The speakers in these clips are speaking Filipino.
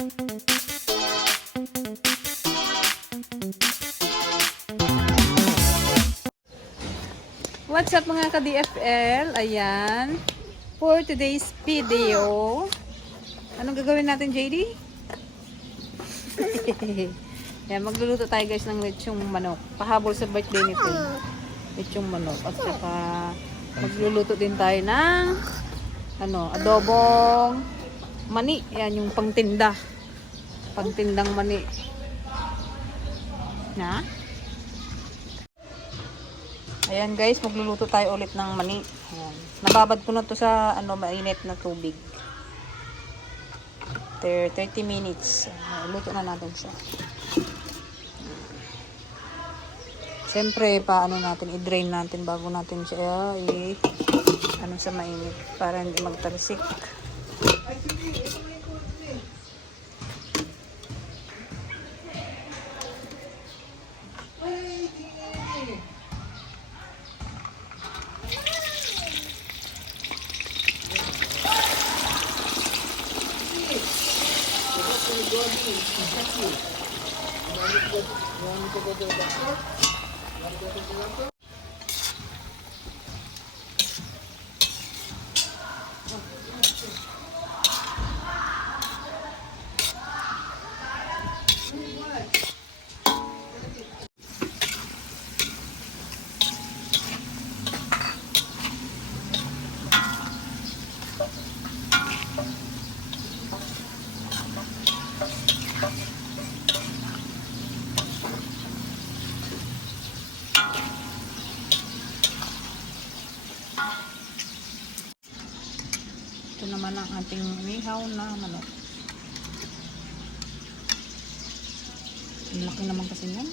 What's up mga ka-DFL? Ayan. For today's video, anong gagawin natin, JD? Ayan, magluluto tayo guys ng lechong manok. Pahabol sa birthday nito. Lechong manok. At saka magluluto din tayo ng adobong mani. Ayan, yung pangtinda. Pangtindang mani. Na? Ayan guys, magluluto tayo ulit ng mani. Ayan. Nababad ko na to sa mainit na tubig. 30 minutes. Luto na natin siya. Siyempre, natin, i-drain natin bago natin siya sa mainit para hindi magtarsik. Ito naman ang ating mihaw na manok. Ang laki naman kasi yan.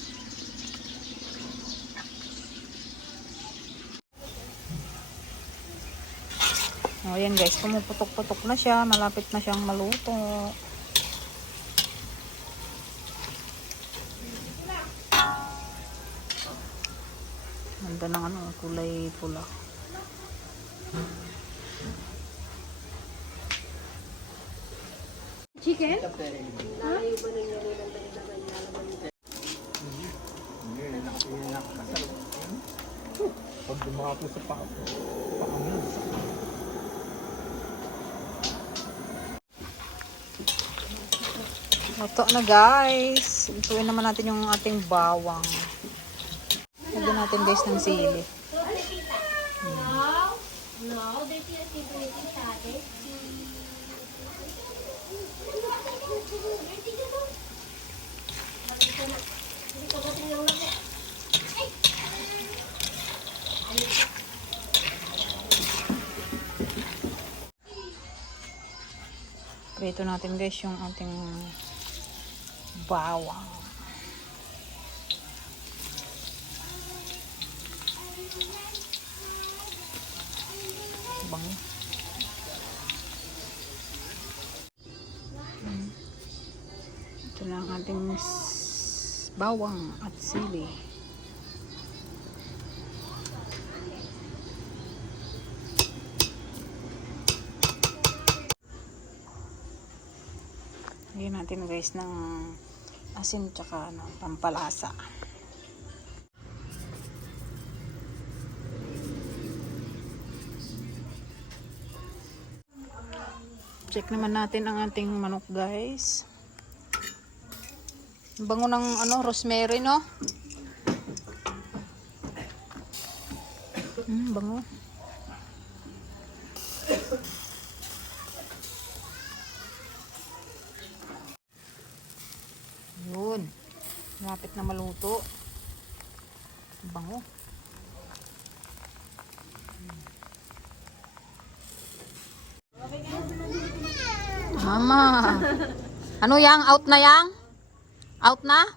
O, ayan guys, pumuputok-putok na siya. Malapit na siyang maluto. Ganda ng kulay pula. Chicken? Pag dumapo sa paangin. Luto na guys. Ituin naman natin yung ating bawang. Lagyan natin guys ng sili. Prito natin guys yung ating bawang. Bango. Ito na ang ating bawang at sili. Lagyan natin guys ng asin tsaka pampalasa. Check naman natin ang ating manok guys. Bango ng rosemary, no? Bango. Yun. Malapit na maluto. Bango. Mama. Ano yang? Out na yang? Out na?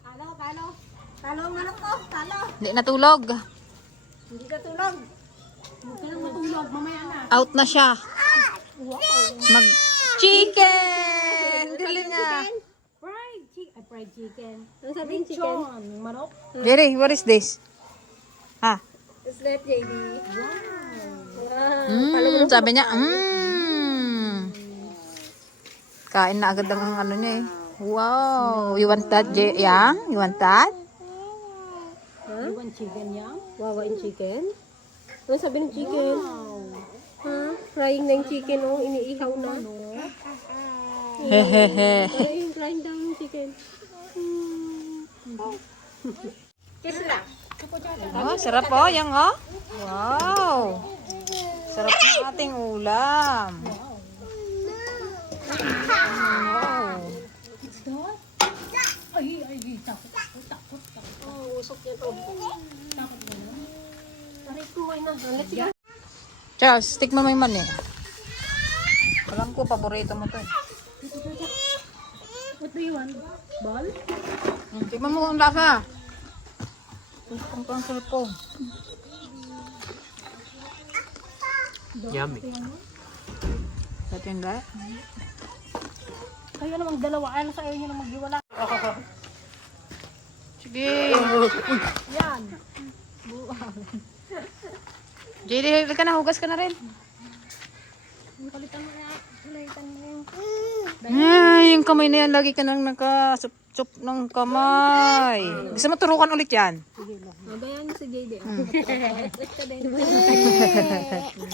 Talo ang manok ko, talo. Hindi natulog. Hindi natulog. Huwag ka lang matulog, mamaya na. Out na siya. Wow. Mag-chicken! Dili nga. Fried chicken. Ano sabihin chicken? Manok? Jerry, what is this? Ha? Is that JD? Wow. Sabi niya, Kain na agad ang niya eh. Wow. You want that, Yang? You want that? You want chicken yan? Wawain chicken? Ano sabi ng chicken? Ha? Frying na yung chicken, oh. Iniihaw na. Hehehe. Frying daw yung chicken. Oh, sarap po, Yang, oh. Wow. Sarap ng ating ulam. Wow. Takot. Oh, usok niya to. Takot mo na. Taray ko, ay na. Let's go. Charles, stick mo may mani. Alam ko, paborito mo to. What do you want? Ball? Tignan mo ang lasa. Ang sarap po. Yummy. Ito yung lahat. Kayo namang dalawa. Ano sa inyo na maghiwala? Sige. Yan. JD, huli ka na. Hugas ka na rin. Palitan mo na. Palitan mo yung... Ay, yung kamay na yan. Lagi ka nang nakasup ng kamay. Gusto mo turukan ulit yan? Magayan mo si JD. Wait ka din.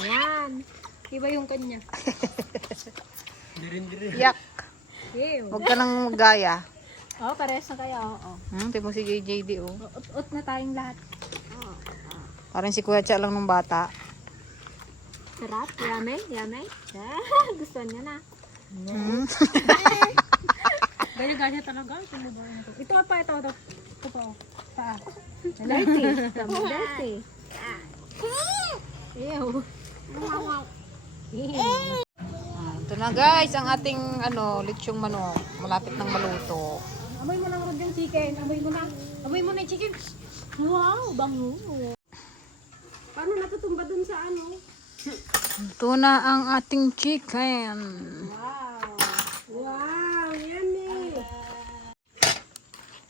Yan. Iba yung kanya. Yak. Ew. Huwag ka nang magaya. Oh, pares na kayo. Oo. Tignan mo si JD, oh. Ut-ut na tayong lahat. Parang si Kuya Cha lang nung bata. Sarap. Yummy. Yummy. Gusto niya na. Ganya-ganya talaga. Ito pa, ito. Ito pa. Paa. Dirty. Dirty. Ew. Ito na guys, ang ating litsyong manok. Malapit ng maluto. Amoy mo lang rin yung chicken. Amoy mo na. Amoy mo na yung chicken. Wow, bango. Paano natutumba dun sa ano? Ito na ang ating chicken. Wow. Wow, yummy.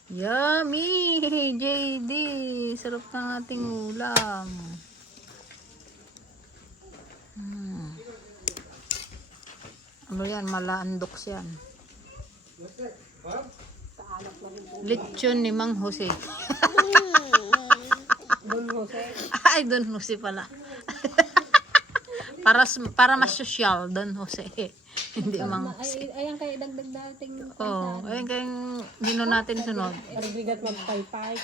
Yummy! JD! Sarap ng ating ulam. Ano yan? Malaandoks yan. Lechon ni Mang Jose. Don Jose. Ay, Don Jose pala. para mas social, Don Jose. Hindi Mang Jose. Ayan kayo dagdag dating. Oh, ayun kayong mino natin sunod. Bigat magpaypay.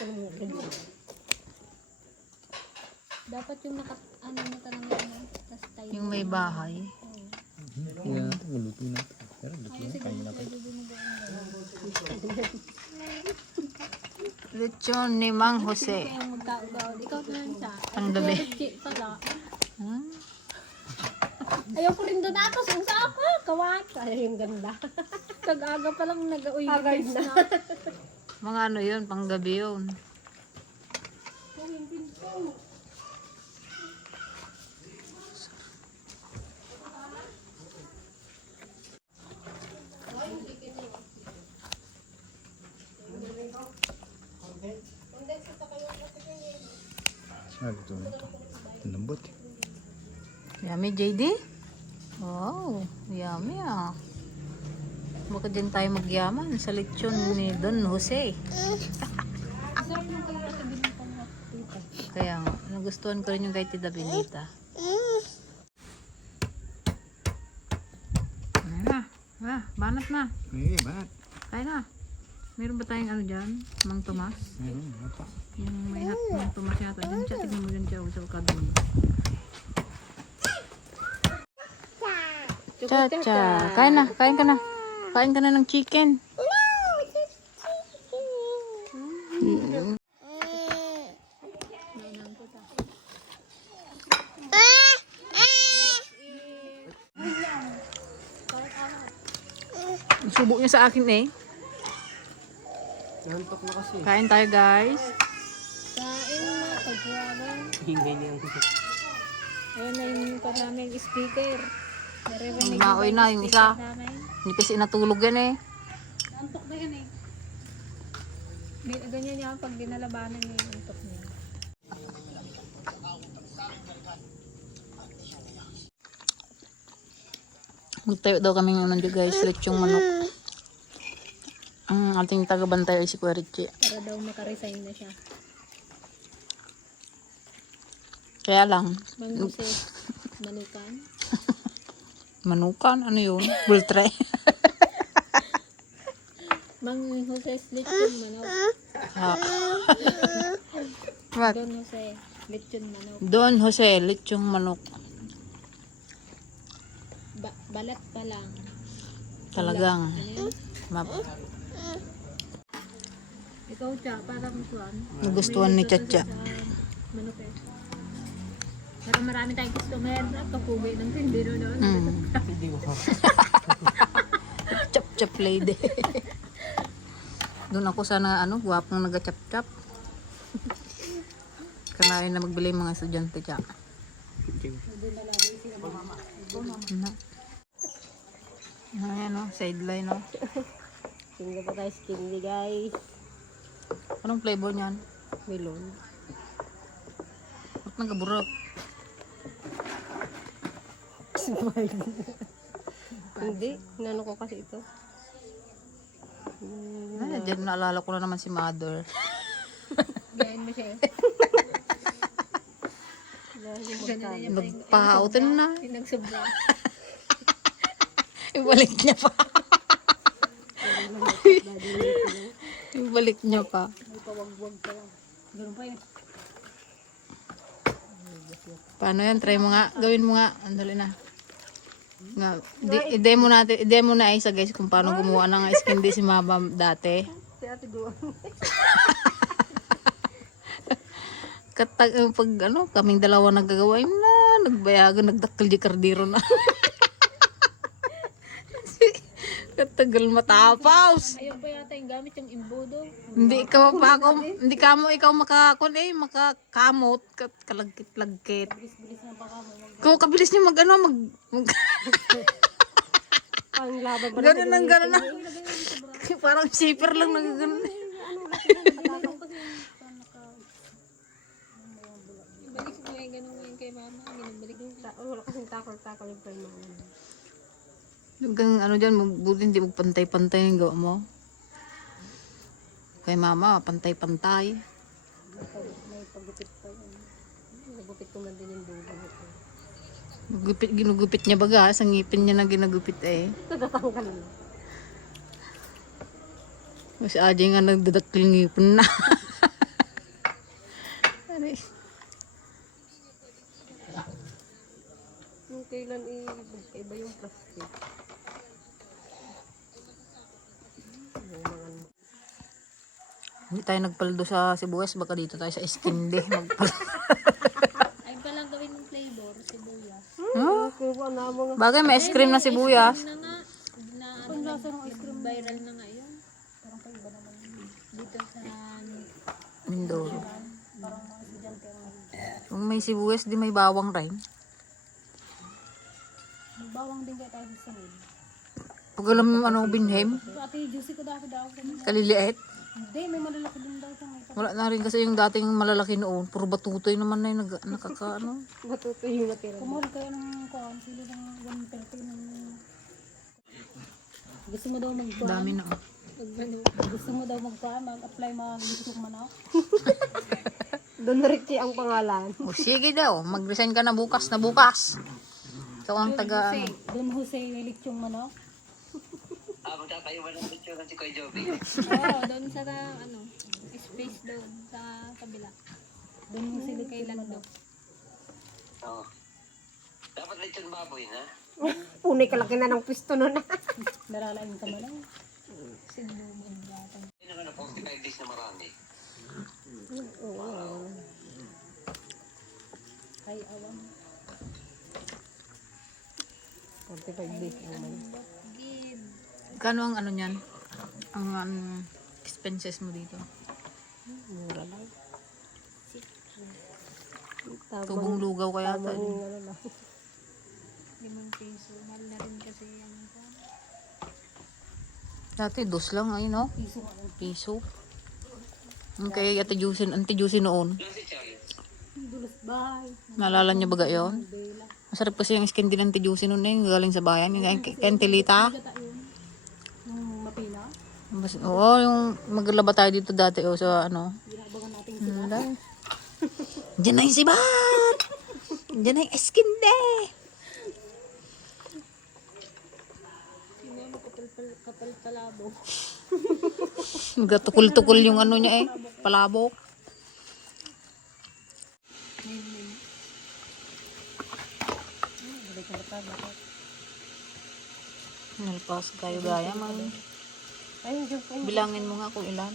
Dapat yung ano na talaga yun. Tas tayo. Yung may bahay. Yan, maluto na. Pero luto na, kain na tayo. Lechon ni Mang Jose. Kaya magkaugaw. Ikaw na lang siya. Ang gabi. Pala. Hmm? Ayaw ko rin doon ako. Sa ako. Kawat. Ay, yung ganda. Kag-aga pa lang nag-uwi. Agad na. Mga ano yun, panggabi yun. Ito na ito. Lambot. Yummy, JD? Wow, yummy ah. Baka din tayo magyaman sa lechon ni Don Jose. Kaya nga, nagustuhan ko rin yung kay Tita Benita. Ayan na. Banat na. Eh, bakit? Kaya na. Meron ba tayong ano dyan? Mang Tomas? Meron, apa? Yung may hat Mang Tomas yata. Dyan siya, tignan mo dyan siya. Sa kabin. Cha-cha. Kain na. Kain ka na. Kain ka na ng chicken. Subo niya sa akin eh. Nantok na kasi. Kain tayo guys. Kain na. Pagkawalan. Hingay niya. Ayan na yung pa namin speaker. Naririnig Maoy na yung isa. namin. Hindi kasi natulog yan eh. Antok na yan eh. Ganyan yan pag dinalabanan niya yung antok niya. Magtayo daw kami ng guys, lechong manok. Ang ating tagabantay ay si Kuya Richie. Para daw makaresign na siya. Kaya lang, Mang Jose, manukan. manukan, ano yun? Bultre. Mang Jose, lechon manok. Ah. What? Don Jose, lechon manok. Don Jose, lechong manok. Balat pa lang. Talagang. Ano yun? Ikaw, Cha, parang kuwan. Nagustuhan ni Chacha. Manok eh. Pero marami tayong customer at kapugay ng hindi noon. Chap-chap lady. Doon ako sana, gwapong naga-chap-chap. Kanain na magbili mga estudyante, Cha. Ayan, sideline, Tingnan pa tayo skinny, guys. Anong flavor niyan? Melon. Ba't nagkaburap? Hindi, inano ko kasi ito. Diyan naalala ko na naman si Mother. Gayan mo siya. Nagpahautin na. Pinagsubra. Ibalik niya pa. Ibalik niya pa. Pawag-wag pa lang. Ganun pa yun. Paano yan? Try mo nga. Gawin mo nga. Andali na. Nga, i-demo natin. I-demo na Isa guys kung paano gumawa ng ice candy si Mama dati. Si Ate Guwang. Pag kaming dalawa naggagawa na, nagbayagan, nagdakkel di kardiro na. Katagal matapaws. Ayaw pa yata yung gamit yung imbudo. Hindi ikaw makakamot, kalagkit-lagkit. Bilis na baka mo. Kung kabilis niyo mag. Ang laban pa Ganun na. Parang zipper lang nagagano. Balik mo yung ganun mo yung kay Mama. Ginabalik mo. Wala kasing takol-takol yung kay Mama. Hanggang dyan, buti hindi magpantay-pantay yung gawa mo. Kay Mama, pantay-pantay. May paggupit pa yun. Nagupit ko man din yung dulo. Ginugupit niya baga, sa ngipin niya na ginagupit eh. Natatanggal na. Mas Ajay nga nagdadakil ngipin na. Aray. Yung kailan iba yung plastic. Hindi tayo nagpaldo sa sibuyas, baka dito tayo sa Eskinde. Ay palang gawin ng flavor, sibuyas. Bagay, may ice cream na sibuyas. Na nga, ang lasa ng ice cream viral na nga yun. Parang kayo ba naman dito sa Mindoro. Kung may sibuyas, di may bawang rin. bawang din kaya tayo sa sahod. Pag alam binhem, So ate, juicy ko dati daw. kaliliit. Hindi, may malalaki din daw sa may Wala na rin kasi yung dating malalaki noon. Puro batutoy naman na yung nakakaano. matuto yung natira. Kumahal kayo ng kuhan, sila ng 130 ng... Gusto mo daw mag-kuhan? Dami na. Gusto mo daw mag-kuhan, mag-apply mag-gusto manok? Don Richie ang pangalan. O sige daw, mag-resign ka na bukas. Ikaw ang taga... Don Jose Lechong manok? Magtatayo ba ng picture si Kuya Joby? Oo, doon sa space doon, sa kabila. Doon mo sila kay Lando. Oo. Dapat lechon baboy na. Punay ka laki na ng pisto nun. Naralain ka mo lang. Sindumin datan. Yun naman na 45 days na marami. Oo. Ay, awan. 45 days naman. Kano ang niyan? Ang expenses mo dito? Mura lang. Tubong lugaw kaya ito. 5 piso. Mahal na rin kasi yan. Dati, dos lang. Ayun o. Piso nga lang. Piso. Ang kay Ate Juicy noon. Lang si Charlie. Dulos bahay. Naalala niyo ba yun? Bela. Masarap kasi yung skin din ng Ate Juicy noon eh. Galing sa bayan. Yung kay Antelita. Gata yun. Yung mapila. Oo, yung maglaba tayo dito dati o sa ano. Wala. Diyan na yung sibat! Diyan na yung eskinde! Kapal palabo. Gatukul-tukul yung ano niya eh. Palabok. Nalpas kayo gaya mang. Ay, hindi po. Bilangin mo nga kung ilan.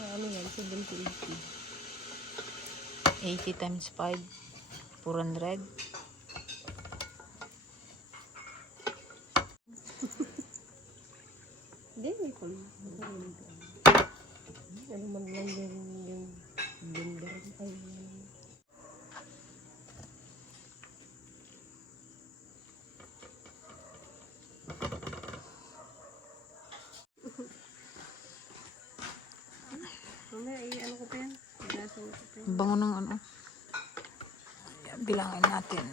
Ano yan? 70, 80 times 5. 400. Hindi, may pala. Ano man lang yung blender. Ay, mamaya, ano ko pa yan? Igasan ko pa yan. Bango ng ano. Ayan, bilangin natin.